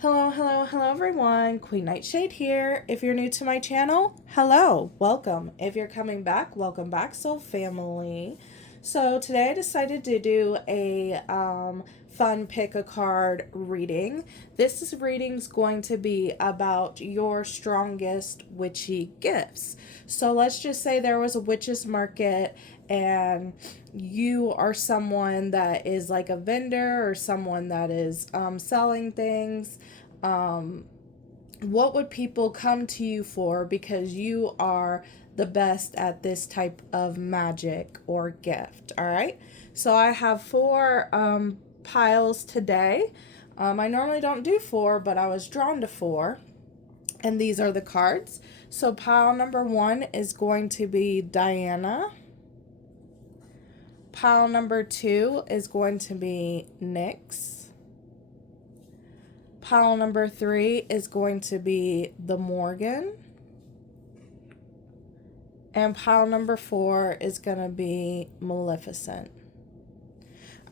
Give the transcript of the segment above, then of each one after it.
Hello everyone. Queen Nightshade here. If you're new to my channel, hello, welcome. If you're coming back, welcome back, soul family. So today I decided to do a fun pick a card reading. This reading's going to be about your strongest witchy gifts. So let's just say there was a witch's market and you are someone that is like a vendor or someone that is selling things. What would people come to you for because you are the best at this type of magic or gift? All right, so I have four piles today. I normally don't do four, but I was drawn to four, and these are the cards. So pile number one is going to be Diana. Pile number two is going to be Nyx. Pile number three is going to be the Morgan. And pile number four is going to be Maleficent.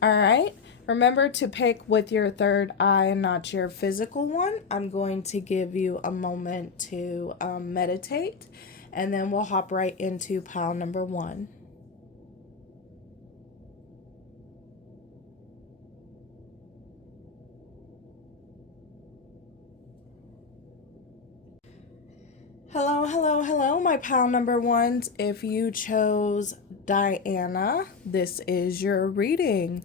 All right. Remember to pick with your third eye and not your physical one. I'm going to give you a moment to meditate, and then we'll hop right into pile number one. Hello, my pile number ones. If you chose Diana, this is your reading.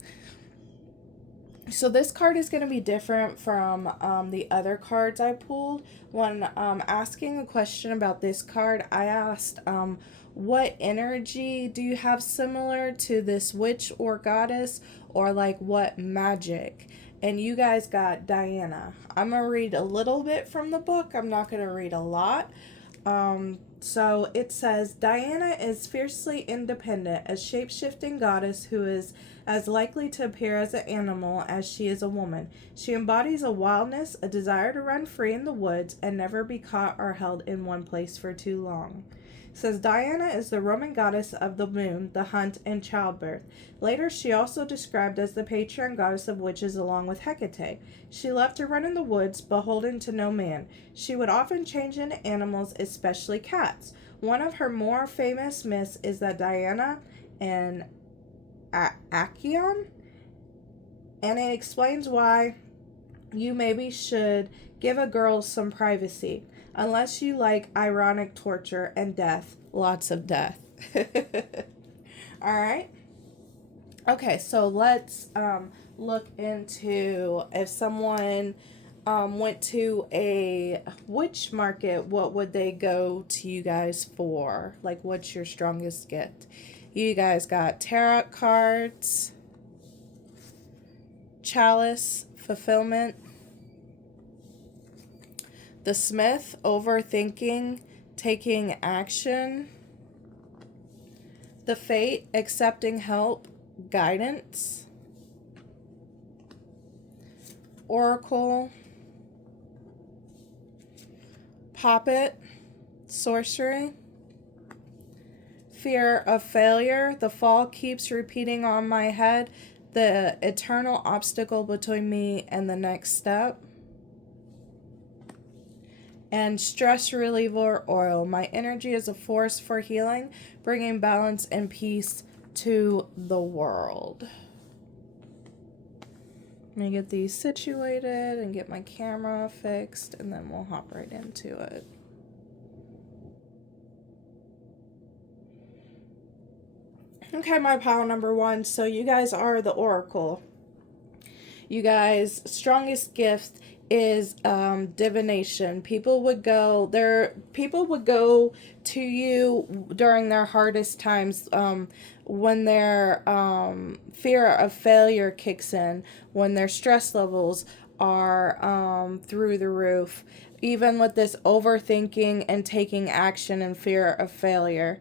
So this card is going to be different from the other cards I pulled. When asking a question about this card, I asked, what energy do you have similar to this witch or goddess, or like what magic? And you guys got Diana. I'm going to read a little bit from the book. I'm not going to read a lot. So it says, Diana is fiercely independent, a shape-shifting goddess who is as likely to appear as an animal as she is a woman. She embodies a wildness, a desire to run free in the woods and never be caught or held in one place for too long. It says Diana is the Roman goddess of the moon, the hunt, and childbirth. Later, she also described as the patron goddess of witches along with Hecate. She loved to run in the woods, beholden to no man. She would often change into animals, especially cats. One of her more famous myths is that Diana and Actaeon, and it explains why you maybe should give a girl some privacy. Unless you like ironic torture and death, lots of death. All right. Okay, so let's look into if someone went to a witch market, what would they go to you guys for? Like, what's your strongest gift? You guys got tarot cards, chalice, fulfillment, the Smith, overthinking, taking action, the Fate, accepting help, guidance, Oracle, Puppet, sorcery, fear of failure, the fall keeps repeating on my head, the eternal obstacle between me and the next step, and stress reliever oil. My energy is a force for healing, bringing balance and peace to the world. Let me get these situated and get my camera fixed, and then we'll hop right into it. Okay, my pile number one. So you guys are the Oracle. You guys' strongest gift is divination. People would go to you during their hardest times, when their fear of failure kicks in, when their stress levels are through the roof, even with this overthinking and taking action and fear of failure.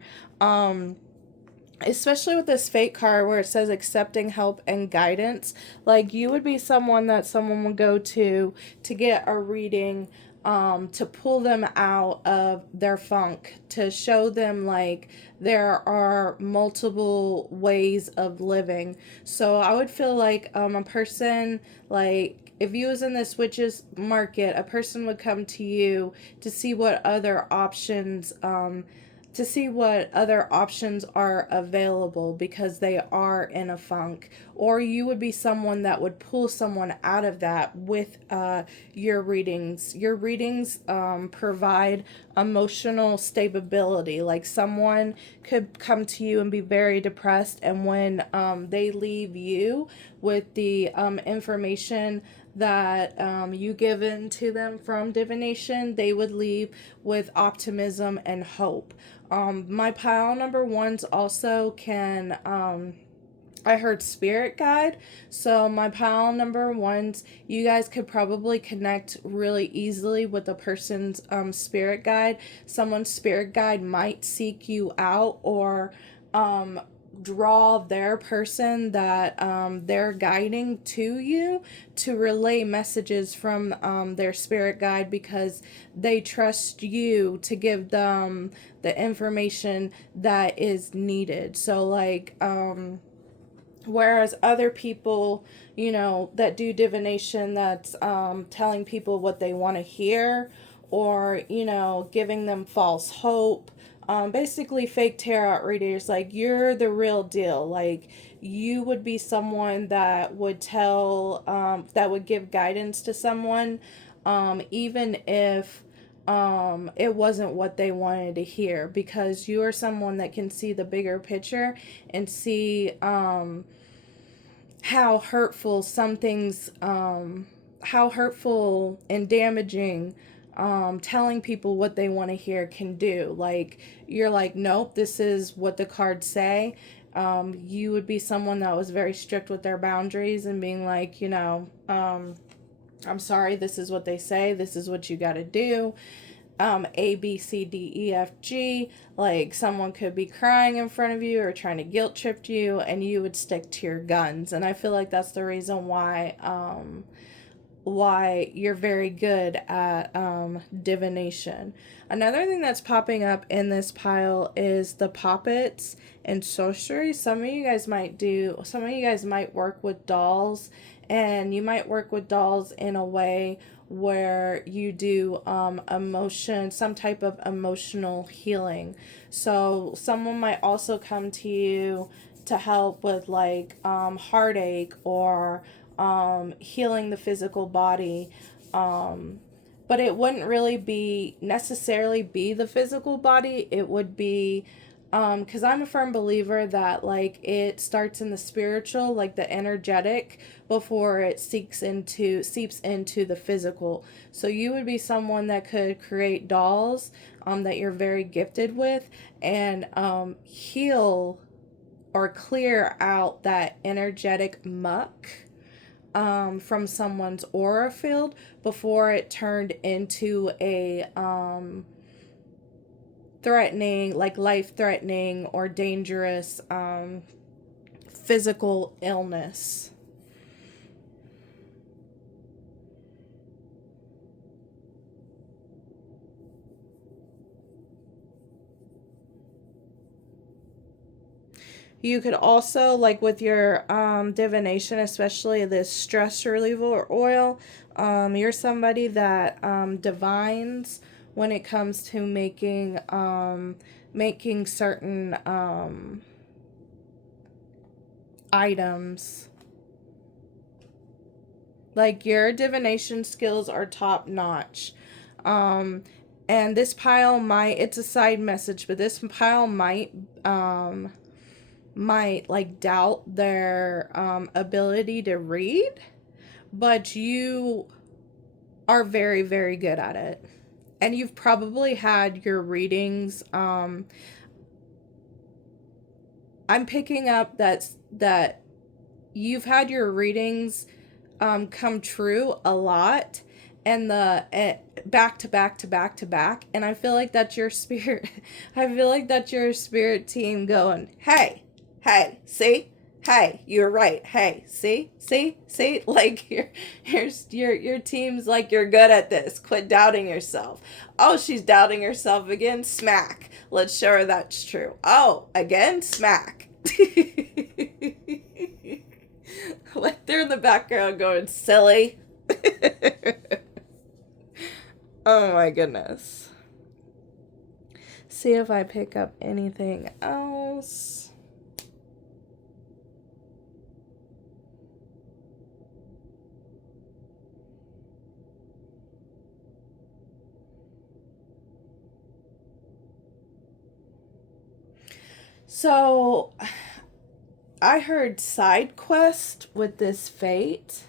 Especially with this fate card where it says accepting help and guidance, like you would be someone that someone would go to get a reading, to pull them out of their funk, to show them like there are multiple ways of living. So I would feel like a person like if you was in this witch's market, a person would come to you to see what other options are available because they are in a funk, or you would be someone that would pull someone out of that with your readings. Your readings provide emotional stability. Like someone could come to you and be very depressed, and when they leave you with the information that you given to them from divination, they would leave with optimism and hope. My pile number ones also can, I heard spirit guide. So my pile number ones, you guys could probably connect really easily with a person's spirit guide. Someone's spirit guide might seek you out, or draw their person that they're guiding to you to relay messages from their spirit guide, because they trust you to give them the information that is needed. So like whereas other people, you know, that do divination, that's telling people what they want to hear, or, you know, giving them false hope. Basically fake tarot readers, like you're the real deal. Like you would be someone that would that would give guidance to someone, even if it wasn't what they wanted to hear, because you are someone that can see the bigger picture and see how hurtful some things, how hurtful and damaging telling people what they want to hear can do. Like you're like, nope, this is what the cards say. You would be someone that was very strict with their boundaries and being like, you know, I'm sorry, this is what they say, this is what you got to do. A, B, C, D, E, F, G. Like someone could be crying in front of you or trying to guilt trip you, and you would stick to your guns. And I feel like that's the reason why you're very good at divination. Another thing that's popping up in this pile is the puppets and sorcery. Some of you guys might work with dolls, and you might work with dolls in a way where you do some type of emotional healing. So someone might also come to you to help with like heartache, or healing the physical body, but it wouldn't really necessarily be the physical body. It would be because I'm a firm believer that like it starts in the spiritual, like the energetic, before it seeps into the physical. So you would be someone that could create dolls that you're very gifted with, and heal or clear out that energetic muck from someone's aura field before it turned into a threatening, like life-threatening or dangerous physical illness. You could also, like with your divination, especially this stress reliever oil, you're somebody that divines when it comes to making certain items. Like your divination skills are top notch. And this pile it's a side message, but this pile might like doubt their ability to read, but you are very, very good at it. And you've probably had your readings. I'm picking up that you've had your readings come true a lot, and back to back to back to back. And I feel like that's your spirit. I feel like that's your spirit team going, hey, see? Hey, you're right. Hey, see? Like your team's like, you're good at this. Quit doubting yourself. Oh, she's doubting herself again. Smack. Let's show her that's true. Oh, again, smack. Like they're in the background going, silly. Oh my goodness. See if I pick up anything else. So I heard side quest with this fate,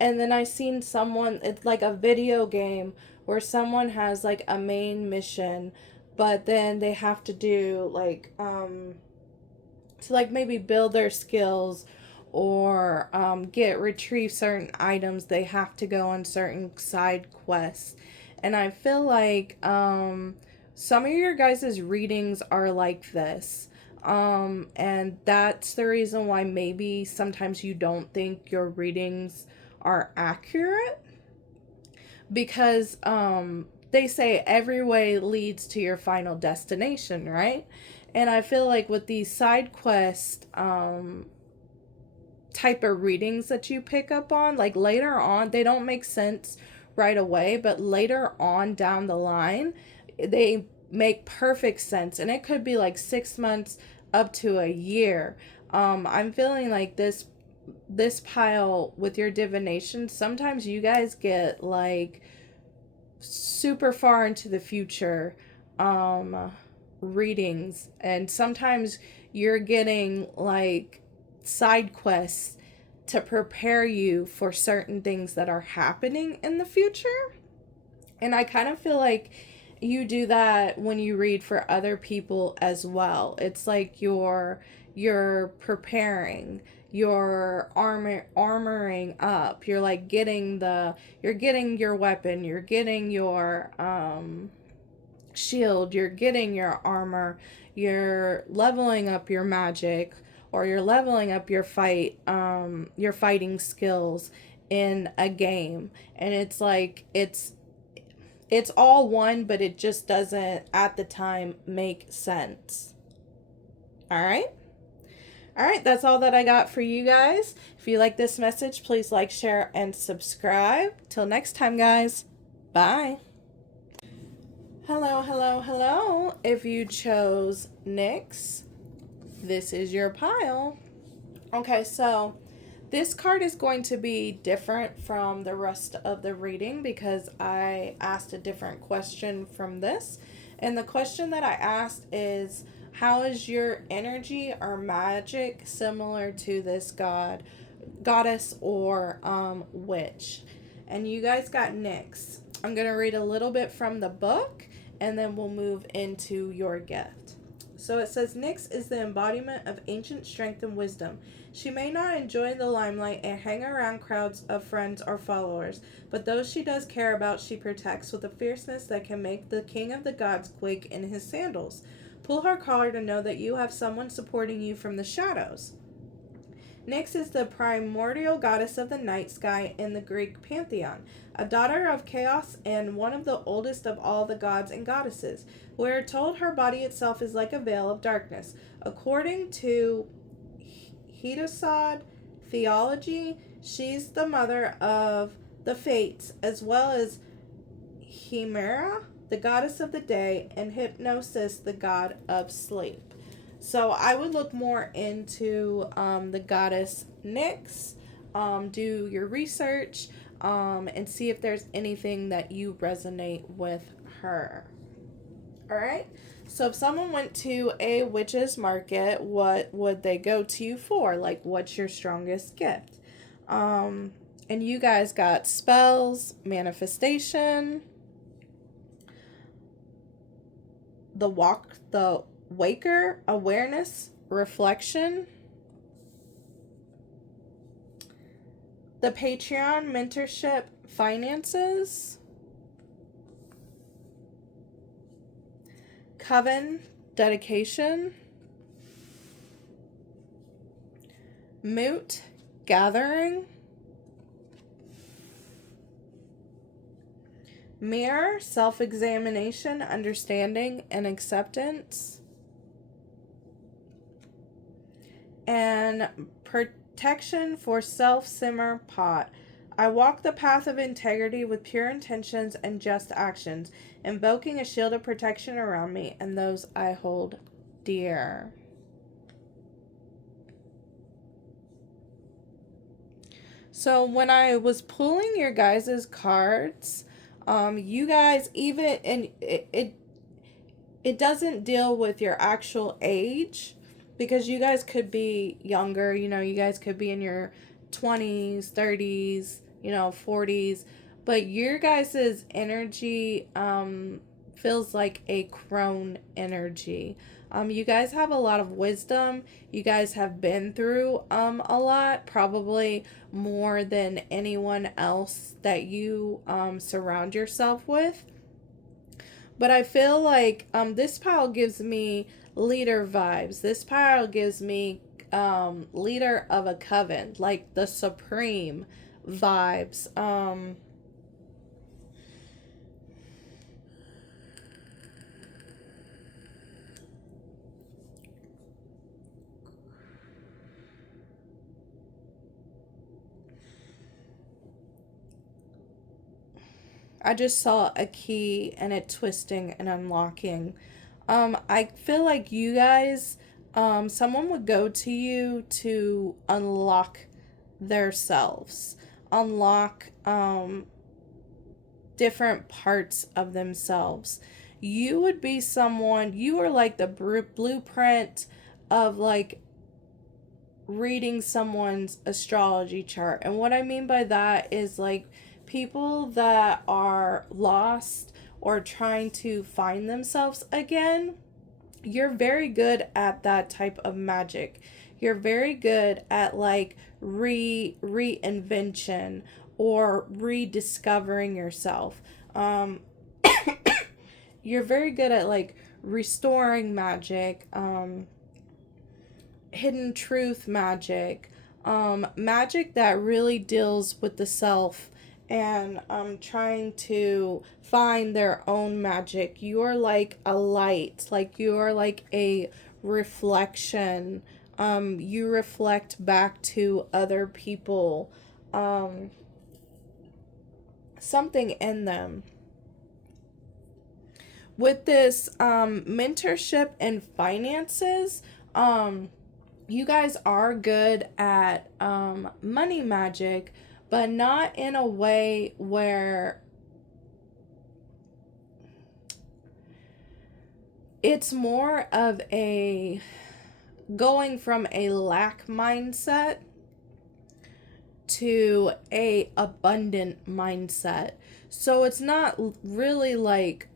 and then I seen someone, it's like a video game where someone has like a main mission, but then they have to do like to like maybe build their skills or retrieve certain items. They have to go on certain side quests. And I feel like some of your guys' readings are like this. And that's the reason why maybe sometimes you don't think your readings are accurate, because they say every way leads to your final destination, right? And I feel like with these side quest type of readings that you pick up on, like later on, they don't make sense right away, but later on down the line, they make perfect sense. And it could be like 6 months up to a year. I'm feeling like this pile with your divination, sometimes you guys get like super far into the future readings, and sometimes you're getting like side quests to prepare you for certain things that are happening in the future. And I kind of feel like you do that when you read for other people as well. It's like you're preparing, you're armoring up. You're like you're getting your weapon, you're getting your shield, you're getting your armor, you're leveling up your magic, or you're leveling up your fighting skills in a game. And it's like it's all one, but it just doesn't at the time make sense. All right? All right, that's all that I got for you guys. If you like this message, please like, share, and subscribe. Till next time, guys. Bye. Hello, hello, hello. If you chose Nyx, this is your pile. Okay, so this card is going to be different from the rest of the reading because I asked a different question from this. And the question that I asked is, how is your energy or magic similar to this goddess, or witch? And you guys got Nyx. I'm going to read a little bit from the book, and then we'll move into your gift. So it says, Nyx is the embodiment of ancient strength and wisdom. She may not enjoy the limelight and hang around crowds of friends or followers, but those she does care about she protects with a fierceness that can make the king of the gods quake in his sandals. Pull her collar to know that you have someone supporting you from the shadows. Nyx is the primordial goddess of the night sky in the Greek pantheon, a daughter of chaos and one of the oldest of all the gods and goddesses. We are told her body itself is like a veil of darkness. According to 𝒕𝒐𝒍 theology, she's the mother of the Fates, as well as Hemera, the goddess of the day, and Hypnosis, the god of sleep. So I would look more into the goddess Nyx, do your research, and see if there's anything that you resonate with her. All right. So if someone went to a witch's market, what would they go to you for? Like, what's your strongest gift? And you guys got spells, manifestation, the waker, awareness, reflection, the Patreon, mentorship, finances, coven, dedication, moot, gathering, mirror, self-examination, understanding, and acceptance, and protection for 𝒓𝒐𝒻 pot, I walk the path of integrity with pure intentions and just actions, invoking a shield of protection around me and those I hold dear. So when I was pulling your guys' cards, you guys, even, and it doesn't deal with your actual age, because you guys could be younger, you guys could be in your 20s, 30s, 40s, but your guys' energy feels like a crone energy. You guys have a lot of wisdom. You guys have been through a lot, probably more than anyone else that you surround yourself with. But I feel like this pile gives me leader vibes. This pile gives me leader of a coven, like the supreme vibes. I just saw a key and it twisting and unlocking. I feel like you guys, someone would go to you to unlock their selves, unlock different parts of themselves. You would be someone, you are like the blueprint of like reading someone's astrology chart. And what I mean by that is like people that are lost or trying to find themselves again. You're very good at that type of magic. You're very good at like reinvention or rediscovering yourself. You're very good at like restoring magic, hidden truth magic, magic that really deals with the self and trying to find their own magic. You are like a light, like you are like a reflection. You reflect back to other people something in them. With this mentorship and finances, you guys are good at money magic, but not in a way where it's more of a going from a lack mindset to a abundant mindset. So it's not really like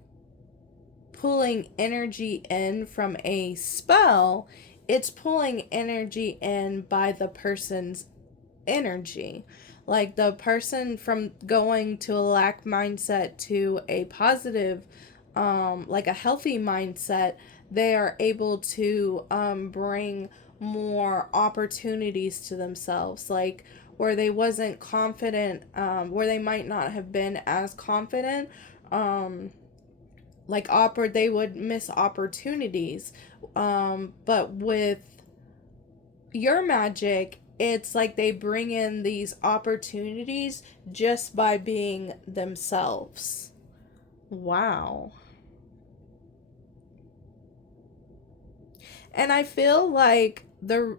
pulling energy in from a spell, it's pulling energy in by the person's energy. Like the person from going to a lack mindset to a positive, like a healthy mindset, they are able to bring more opportunities to themselves. Like where they wasn't confident, where they might not have been as confident, they would miss opportunities. But with your magic, it's like they bring in these opportunities just by being themselves. Wow. And I feel like the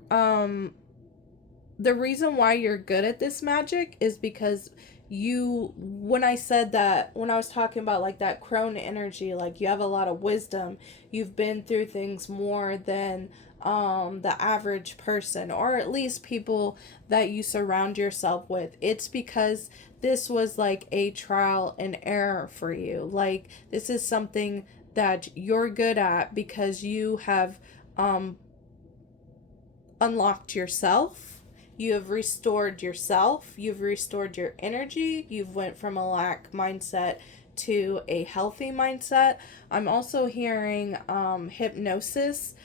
reason why you're good at this magic is because when I said that, when I was talking about like that crone energy, like you have a lot of wisdom, you've been through things more than the average person, or at least people that you surround yourself with. It's because this was like a trial and error for you. Like this is something that you're good at because you have unlocked yourself. You have restored yourself. You've restored your energy. You've went from a lack mindset to a healthy mindset. I'm also hearing hypnosis,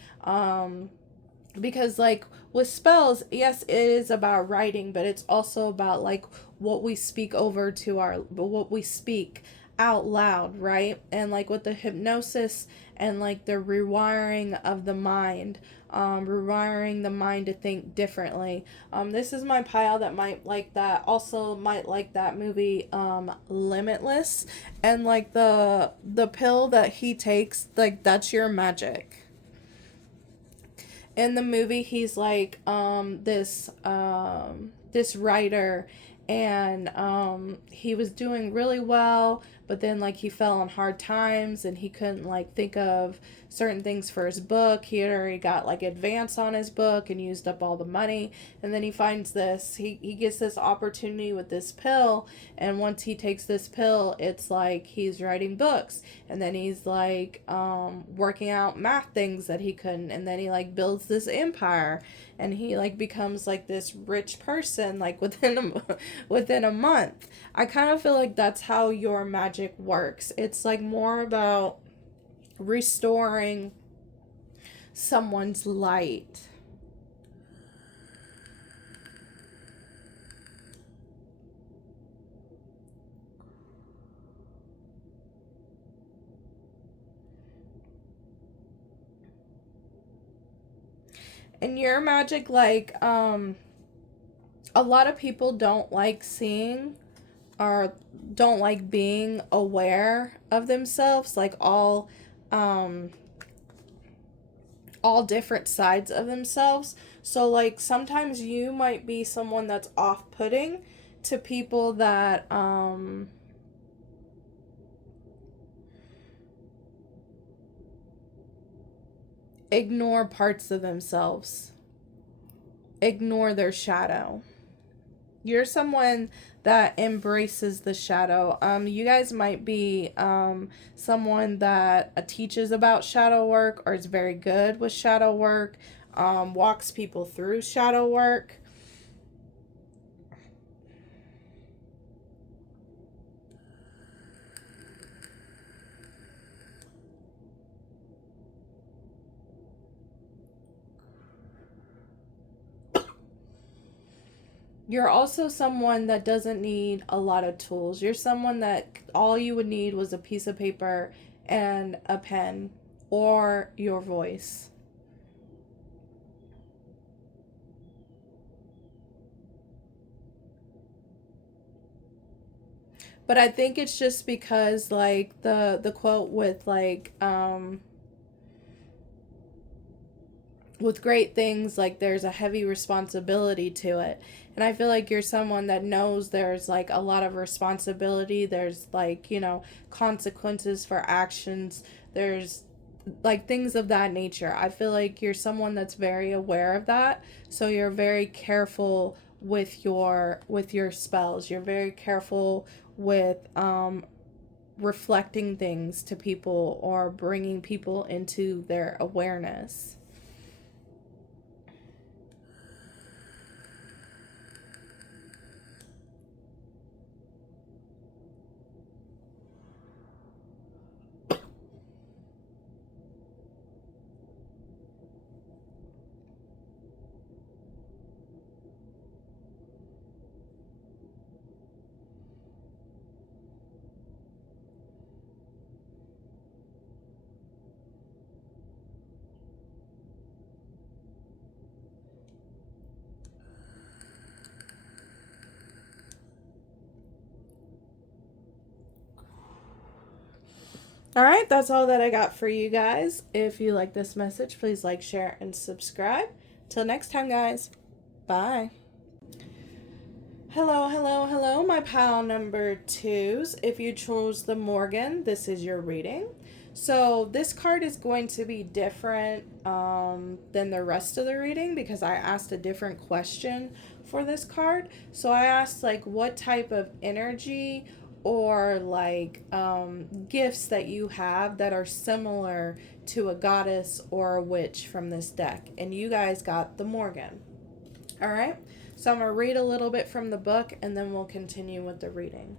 because like with spells, yes, it is about writing, but it's also about like what we speak what we speak out loud, right? And like with the hypnosis and like the rewiring of the mind, rewiring the mind to think differently. This is my pile that might like that, also might like that movie, Limitless, and like the pill that he takes, like that's your magic. In the movie, he's like this writer, and he was doing really well, but then like he fell on hard times and he couldn't like think of certain things for his book. He had already got like advance on his book and used up all the money, and then he finds this, he gets this opportunity with this pill, and once he takes this pill, it's like he's writing books, and then he's like working out math things that he couldn't, and then he like builds this empire, and he like becomes like this rich person like within a month. I kind of feel like that's how your magic works. It's like more about restoring someone's light. And your magic, like, a lot of people don't like seeing or don't like being aware of themselves, like all different sides of themselves. So like sometimes you might be someone that's off-putting to people that ignore parts of themselves, ignore their shadow. You're someone that embraces the shadow. You guys might be someone that teaches about shadow work or is very good with shadow work, walks people through shadow work. You're also someone that doesn't need a lot of tools. You're someone that all you would need was a piece of paper and a pen or your voice. But I think it's just because like the quote with great things, like there's a heavy responsibility to it, and I feel like you're someone that knows there's like a lot of responsibility, there's like, you know, consequences for actions, there's like things of that nature. I feel like you're someone that's very aware of that, so you're very careful with your spells. You're very careful with reflecting things to people or bringing people into their awareness. All right, that's all that I got for you guys. If you like this message, please like, share, and subscribe. Till next time, guys. Bye. Hello, hello, hello, my pile number twos. If you chose the Morgan, this is your reading. So this card is going to be different than the rest of the reading because I asked a different question for this card. So I asked like what type of energy or like gifts that you have that are similar to a goddess or a witch from this deck. And you guys got the Morgan. All right. So I'm going to read a little bit from the book and then we'll continue with the reading.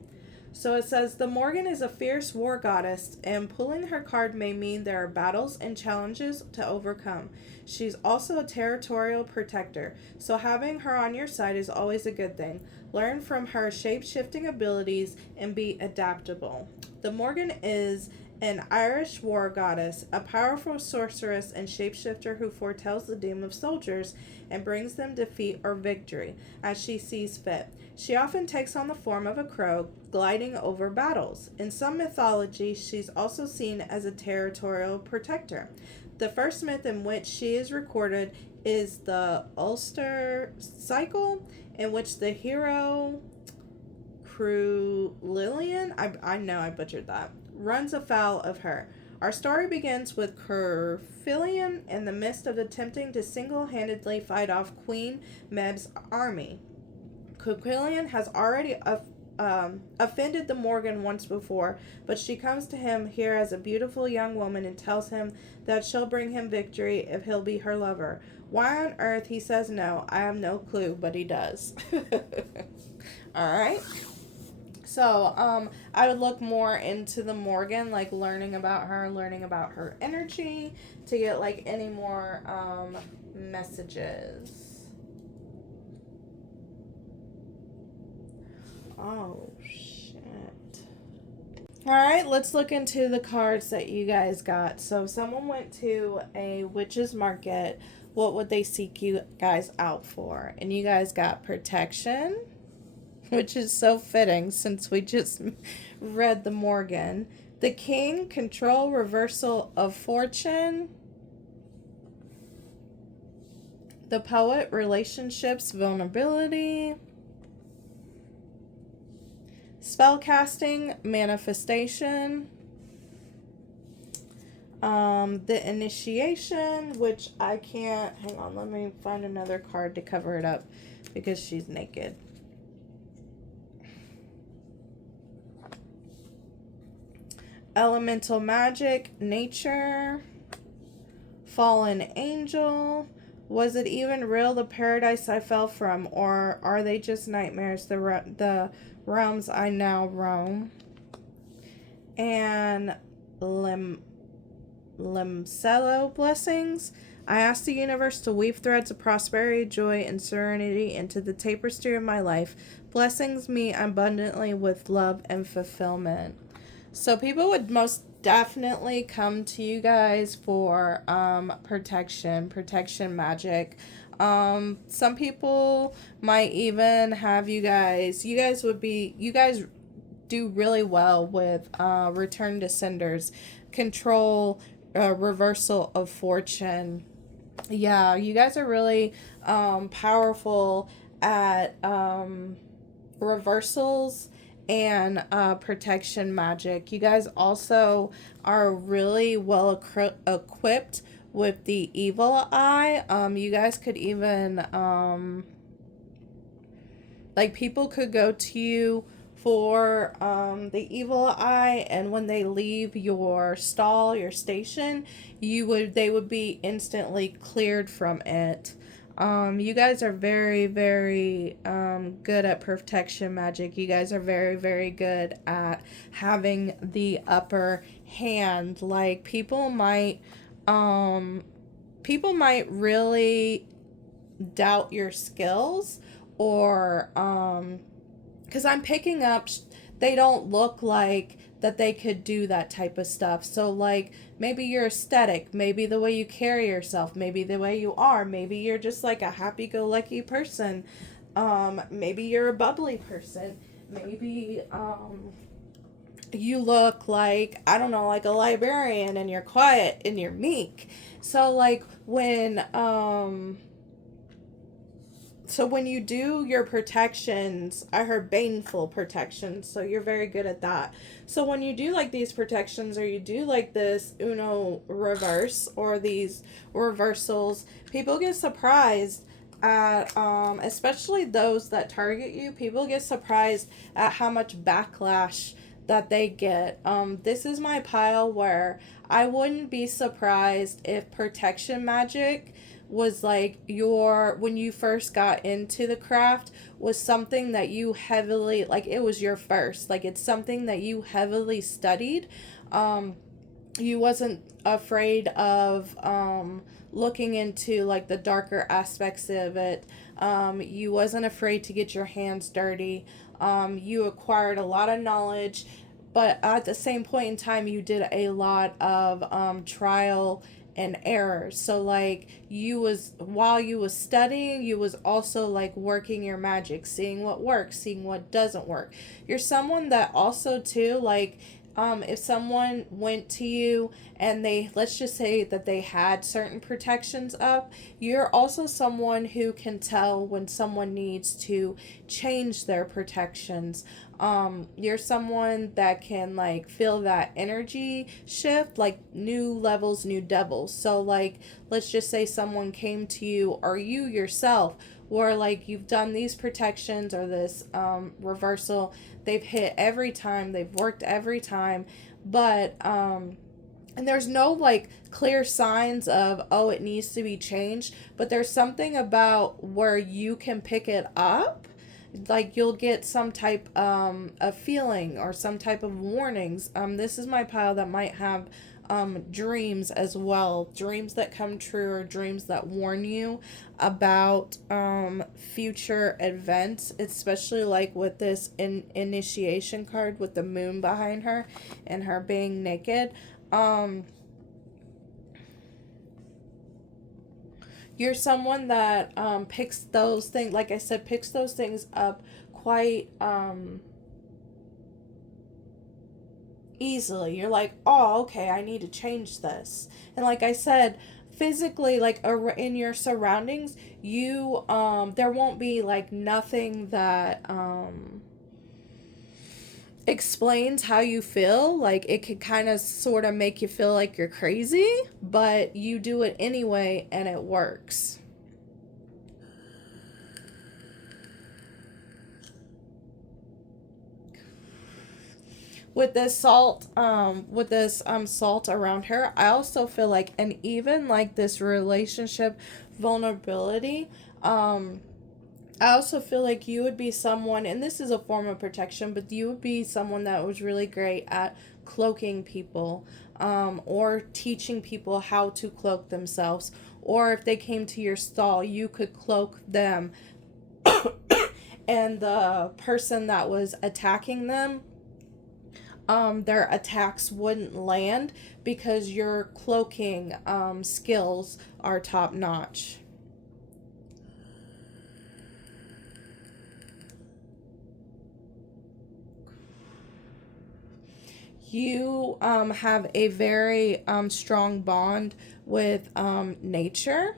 So it says, the Morgan is a fierce war goddess, and pulling her card may mean there are battles and challenges to overcome. She's also a territorial protector, so having her on your side is always a good thing. Learn from her shape-shifting abilities and be adaptable. The Morgan is an Irish war goddess, a powerful sorceress and shapeshifter who foretells the doom of soldiers and brings them defeat or victory as she sees fit. She often takes on the form of a crow, gliding over battles. In some mythology, she's also seen as a territorial protector. The first myth in which she is recorded is the Ulster cycle, in which the hero Lillian, I know I butchered that, runs afoul of her. Our story begins with Lillian in the midst of attempting to single-handedly fight off Queen Meb's army. Lillian has already offended the Morgan once before, but she comes to him here as a beautiful young woman and tells him that she'll bring him victory if he'll be her lover. Why on earth he says no, I have no clue, but he does. Alright. So, I would look more into the Morgan, like learning about her energy, to get like any more messages. Oh, shit. Alright, let's look into the cards that you guys got. So, if someone went to a witch's market, what would they seek you guys out for? And you guys got protection, which is so fitting since we just read the Morgan. The King, control, reversal of fortune. The Poet, relationships, vulnerability. Spellcasting, manifestation. The Initiation, which I can't, hang on, let me find another card to cover it up because she's naked. Elemental magic, nature. Fallen angel. Was it even real, the paradise I fell from, or are they just nightmares, the realms I now roam? And limcello blessings. I ask the universe to weave threads of prosperity, joy, and serenity into the tapestry of my life. Blessings me abundantly with love and fulfillment. So people would most definitely come to you guys for protection magic. Some people might even have you guys do really well with return to senders, control, reversal of fortune. Yeah, you guys are really powerful at reversals and protection magic. You guys also are really well equipped with the evil eye. You guys could even like people could go to you for the evil eye, and when they leave your stall, your station, they would be instantly cleared from it. You guys are very, very good at protection magic. You guys are very, very good at having the upper hand. Like people might really doubt your skills, or because I'm picking up, they don't look like that they could do that type of stuff. So like maybe your aesthetic, maybe the way you carry yourself, maybe the way you are, maybe you're just like a happy-go-lucky person, maybe you're a bubbly person, maybe you look like, I don't know, like a librarian, and you're quiet and you're meek. So like when you do your protections, I heard baneful protections, so you're very good at that. So when you do like these protections, or you do like this Uno reverse or these reversals, people get surprised at, especially those that target you, people get surprised at how much backlash that they get. This is my pile where I wouldn't be surprised if protection magic was like when you first got into the craft, was something that you heavily, like it was your first, like it's something that you heavily studied. You wasn't afraid of looking into like the darker aspects of it. You wasn't afraid to get your hands dirty. You acquired a lot of knowledge, but at the same point in time, you did a lot of trial and error. So like you was, while you was studying, you was also like working your magic, seeing what works, seeing what doesn't work. You're someone that also too, like, if someone went to you and they, let's just say that they had certain protections up, you're also someone who can tell when someone needs to change their protections. You're someone that can like feel that energy shift, like new levels, new devils. So like, let's just say someone came to you, or you yourself, where like you've done these protections or this reversal, they've hit every time, they've worked every time, but and there's no like clear signs of, oh, it needs to be changed, but there's something about where you can pick it up. Like you'll get some type of feeling or some type of warnings. This is my pile that might have dreams as well, dreams that come true, or dreams that warn you about future events, especially like with this initiation card with the moon behind her and her being naked. You're someone that picks those things, like I said, picks those things up quite easily. You're like, oh, okay, I need to change this. And like I said, physically, like in your surroundings, you there won't be like nothing that explains how you feel. Like it could kind of sort of make you feel like you're crazy, but you do it anyway and it works. With this salt, salt around her, I also feel like, and even like this relationship vulnerability, I also feel like you would be someone, and this is a form of protection, but you would be someone that was really great at cloaking people, or teaching people how to cloak themselves. Or if they came to your stall, you could cloak them, and the person that was attacking them, their attacks wouldn't land because your cloaking skills are top notch. You have a very strong bond with nature,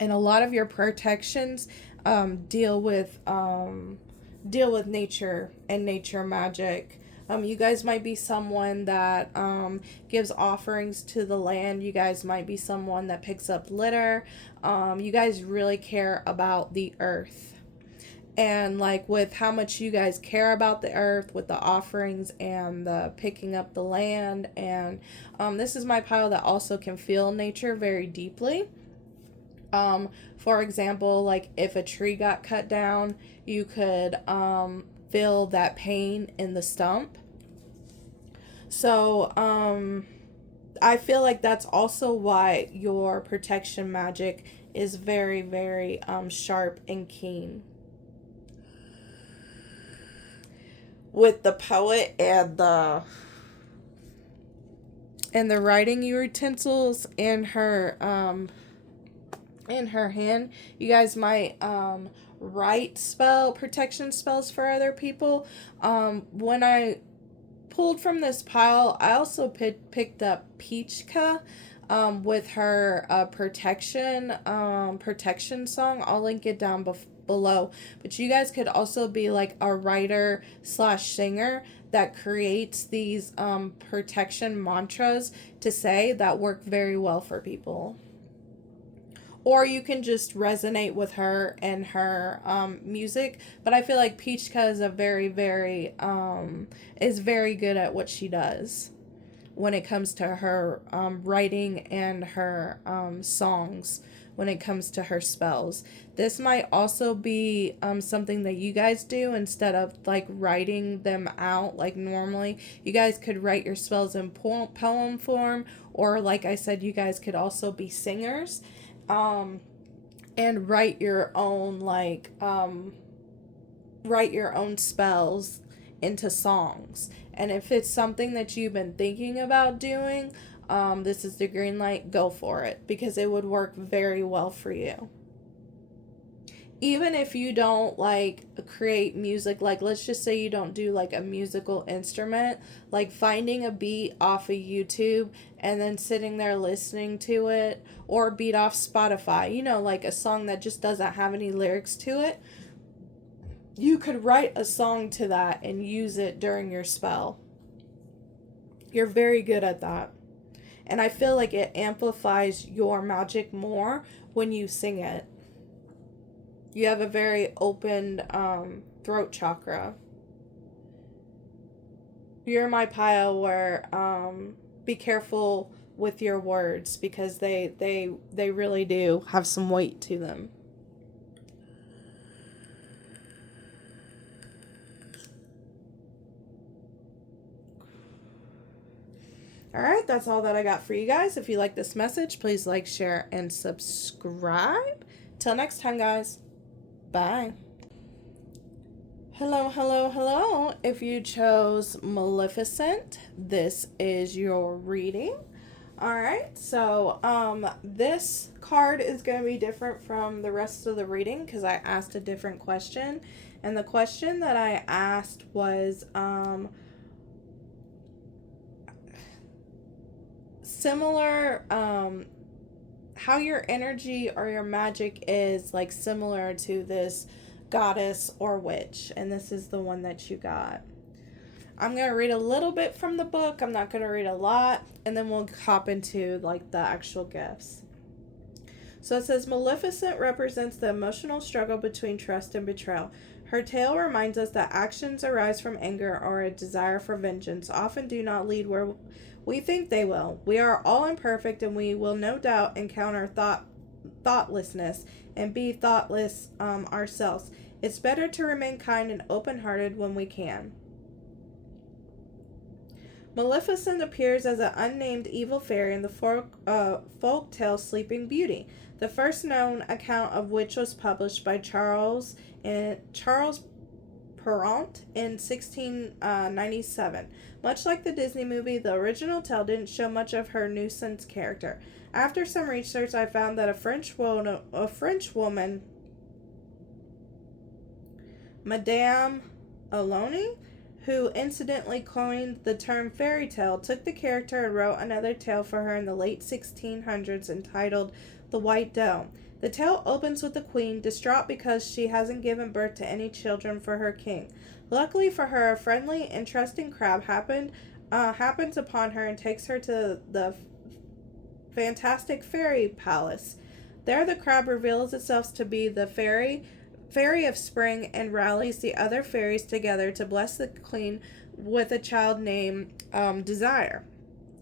and a lot of your protections deal with nature and nature magic. You guys might be someone that gives offerings to the land. You guys might be someone that picks up litter. You guys really care about the earth. And like with how much you guys care about the earth, with the offerings and the picking up the land, and this is my pile that also can feel nature very deeply. For example, like if a tree got cut down, you could feel that pain in the stump. So I feel like that's also why your protection magic is very, very sharp and keen. With the poet and the writing utensils in her hand, you guys might write protection spells for other people. When I pulled from this pile, I also picked up 𝒕𝒊𝒂𝒄𝒅 with her protection song. I'll link it down below. But you guys could also be like a writer slash singer that creates these protection mantras to say that work very well for people. Or you can just resonate with her and her music. But I feel like 𝒕𝒊𝒂𝒄𝒅 is a very, very is very good at what she does when it comes to her writing and her songs, when it comes to her spells. This might also be something that you guys do instead of like writing them out like normally. You guys could write your spells in poem form, or like I said, you guys could also be singers and write your own spells into songs. And if it's something that you've been thinking about doing, this is the green light. Go for it, because it would work very well for you. Even if you don't like create music, like let's just say you don't do like a musical instrument, like finding a beat off of YouTube and then sitting there listening to it, or a beat off Spotify, you know, like a song that just doesn't have any lyrics to it. You could write a song to that and use it during your spell. You're very good at that. And I feel like it amplifies your magic more when you sing it. You have a very open throat chakra. 𝒓𝒈𝒆𝒄𝒂𝒄𝒄, where be careful with your words, because they really do have some weight to them. All right, that's all that I got for you guys. If you like this message, please like, share, and subscribe. Till next time, guys. Bye. Hello, hello, hello. If you chose Maleficent, this is your reading. All right, so this card is going to be different from the rest of the reading because I asked a different question. And the question that I asked was similar, how your energy or your magic is like similar to this goddess or witch, and this is the one that you got. I'm going to read a little bit from the book. I'm not going to read a lot, and then we'll hop into like the actual gifts. So it says, Maleficent represents the emotional struggle between trust and betrayal. Her tale reminds us that actions arise from anger or a desire for vengeance often do not lead where we think they will. We are all imperfect, and we will no doubt encounter thoughtlessness and be thoughtless ourselves. It's better to remain kind and open-hearted when we can. Maleficent appears as an unnamed evil fairy in the folk tale Sleeping Beauty, the first known account of which was published by Charles Perrault in 1697. Much like the Disney movie, the original tale didn't show much of her nuisance character. After some research, I found that a French woman, Madame Aloni, who incidentally coined the term fairy tale, took the character and wrote another tale for her in the late 1600s entitled The White Doe. The tale opens with the queen, distraught because she hasn't given birth to any children for her king. Luckily for her, a friendly and trusting crab happens upon her and takes her to the fantastic fairy palace. There the crab reveals itself to be the fairy of spring and rallies the other fairies together to bless the queen with a child named Desire.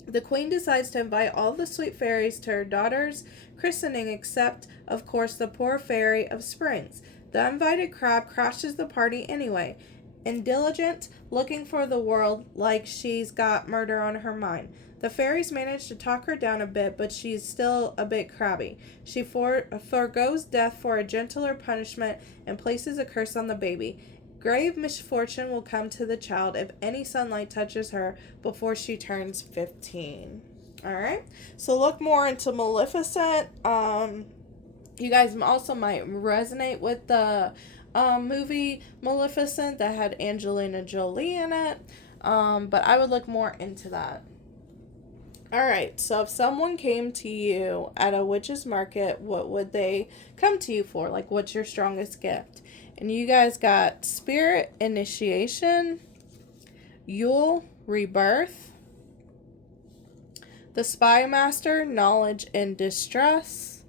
The queen decides to invite all the sweet fairies to her daughter's christening, except, of course, the poor fairy of springs. The invited crab crashes the party anyway, indulgent, looking for the world like she's got murder on her mind. The fairies manage to talk her down a bit, but she's still a bit crabby. She forgoes death for a gentler punishment and places a curse on the baby. Grave misfortune will come to the child if any sunlight touches her before she turns 15. Alright, so look more into Maleficent. You guys also might resonate with the movie Maleficent that had Angelina Jolie in it. But I would look more into that. Alright, so if someone came to you at a witch's market, what would they come to you for? Like, what's your strongest gift? And you guys got Spirit, Initiation, Yule, Rebirth, the Spy Master, Knowledge and Distress,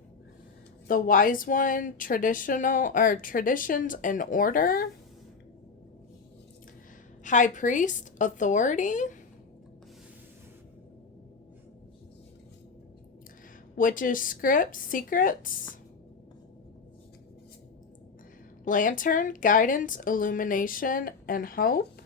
the Wise One, Traditions and Order, High Priest, Authority, Witch's Script, Secrets, Lantern, Guidance, Illumination, and Hope,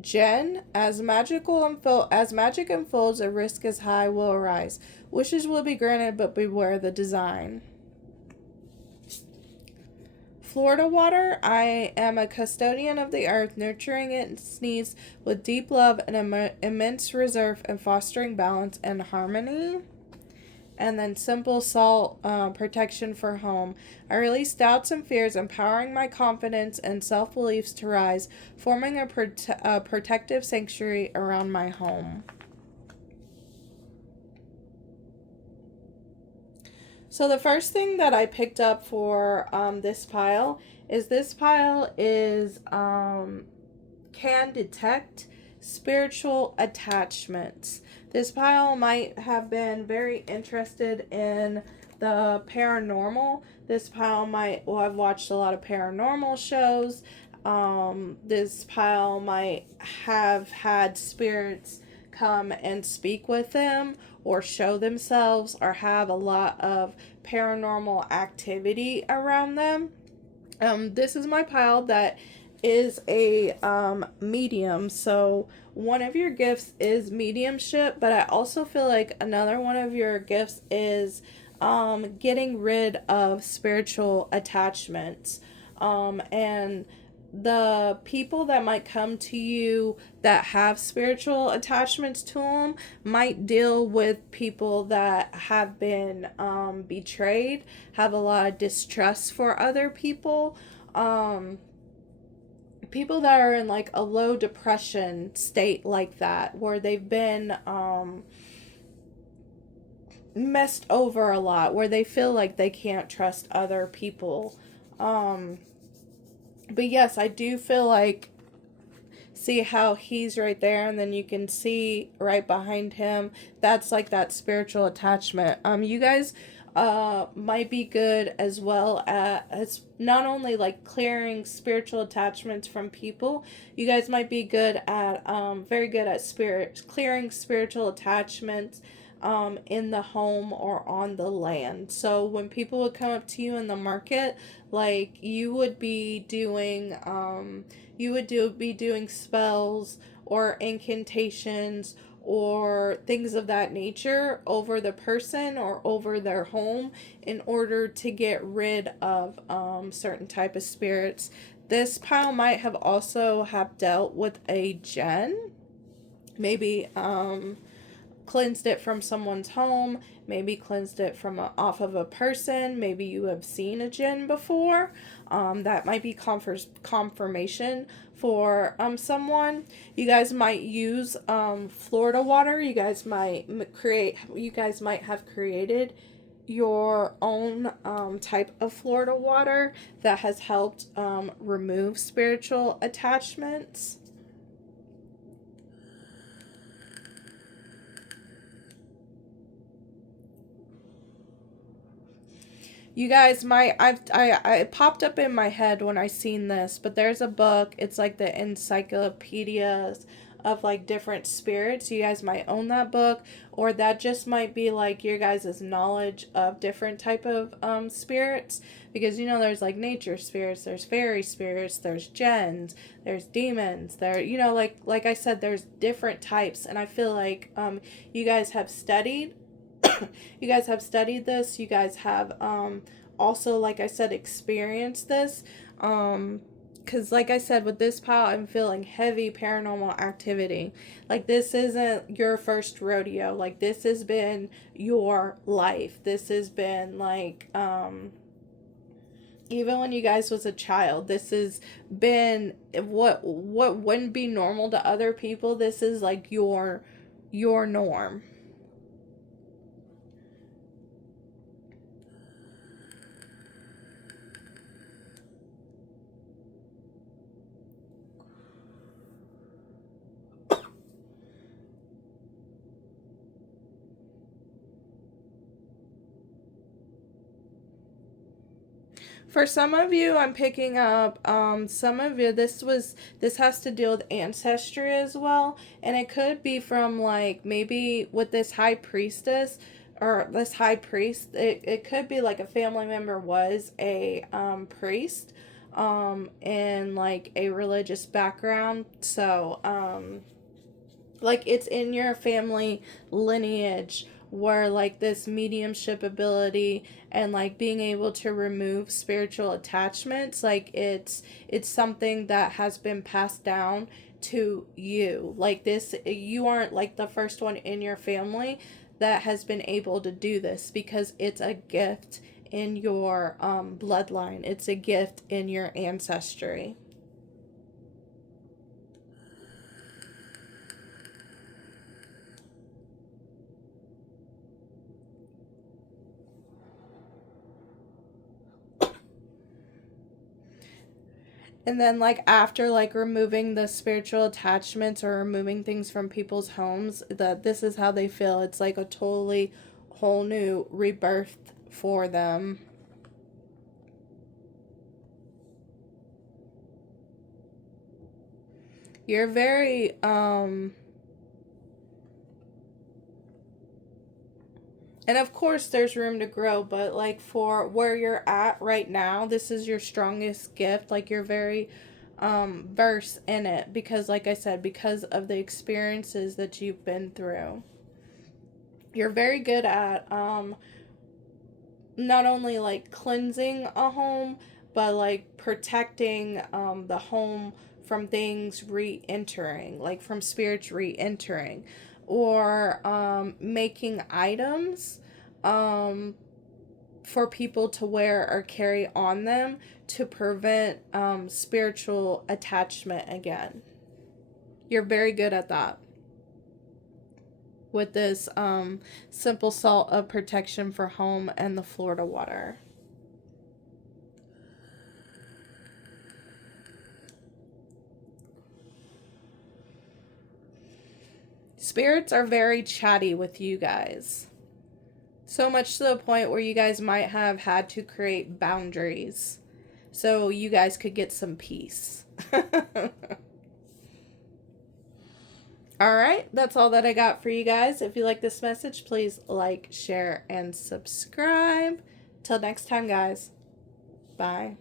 Jen, as magic unfolds, a risk as high will arise. Wishes will be granted, but beware the design. Florida water, I am a custodian of the earth, nurturing its needs with deep love and immense reserve and fostering balance and harmony. And then simple salt protection for home. I release doubts and fears, empowering my confidence and self-beliefs to rise, forming a protective sanctuary around my home. So the first thing that I picked up for this pile is can detect spiritual attachments. This pile might have been very interested in the paranormal. This pile might have watched a lot of paranormal shows. This pile might have had spirits come and speak with them or show themselves or have a lot of paranormal activity around them. This is my pile that is a medium. So one of your gifts is mediumship, but I also feel like another one of your gifts is getting rid of spiritual attachments. And the people that might come to you that have spiritual attachments to them might deal with people that have been betrayed, have a lot of distrust for other people. People that are in like a low depression state like that, where they've been messed over a lot, where they feel like they can't trust other people. But yes, I do feel like, see how he's right there, and then you can see right behind him, that's like that spiritual attachment. You guys might be good as well as not only like clearing spiritual attachments from people. You guys might be good at very good at clearing spiritual attachments in the home or on the land. So when people would come up to you in the market, like you would be doing be doing spells or incantations or things of that nature over the person or over their home in order to get rid of certain type of spirits. This pile might have also have dealt with a jinn, maybe cleansed it from someone's home, maybe cleansed it from off of a person. Maybe you have seen a jinn before. That might be confirmation for someone. You guys might use Florida water. You guys might have created your own type of Florida water that has helped remove spiritual attachments. You guys might, I popped up in my head when I seen this, but there's a book, it's like the encyclopedias of like different spirits. You guys might own that book, or that just might be like your guys' knowledge of different type of spirits, because you know there's like nature spirits, there's fairy spirits, there's jinns, there's demons, there, you know, like I said, there's different types, and I feel like you guys have studied you guys have studied this. You guys have also, like I said, experienced this. Because like I said, with this pile, I'm feeling heavy paranormal activity. Like this isn't your first rodeo. Like this has been your life. This has been like even when you guys was a child, this has been what wouldn't be normal to other people. This is like your norm. For some of you, I'm picking up, some of you, this has to deal with ancestry as well. And it could be from, like, maybe with this high priestess or this high priest, it could be like a family member was a priest in, like, a religious background. So, like, it's in your family lineage, where like this mediumship ability and like being able to remove spiritual attachments, like it's something that has been passed down to you. Like this, you aren't like the first one in your family that has been able to do this, because it's a gift in your bloodline. It's a gift in your ancestry. And then like after like removing the spiritual attachments or removing things from people's homes, that this is how they feel. It's like a totally whole new rebirth for them. You're very and of course there's room to grow, but like for where you're at right now, this is your strongest gift. Like you're very versed in it, because like I said, because of the experiences that you've been through. You're very good at not only like cleansing a home, but like protecting the home from things re-entering, like from spirits re-entering, or making items for people to wear or carry on them to prevent spiritual attachment again. You're very good at that with this simple salt of protection for home and the Florida water. Spirits are very chatty with you guys. So much to the point where you guys might have had to create boundaries so you guys could get some peace. Alright, that's all that I got for you guys. If you like this message, please like, share, and subscribe. Till next time, guys. Bye.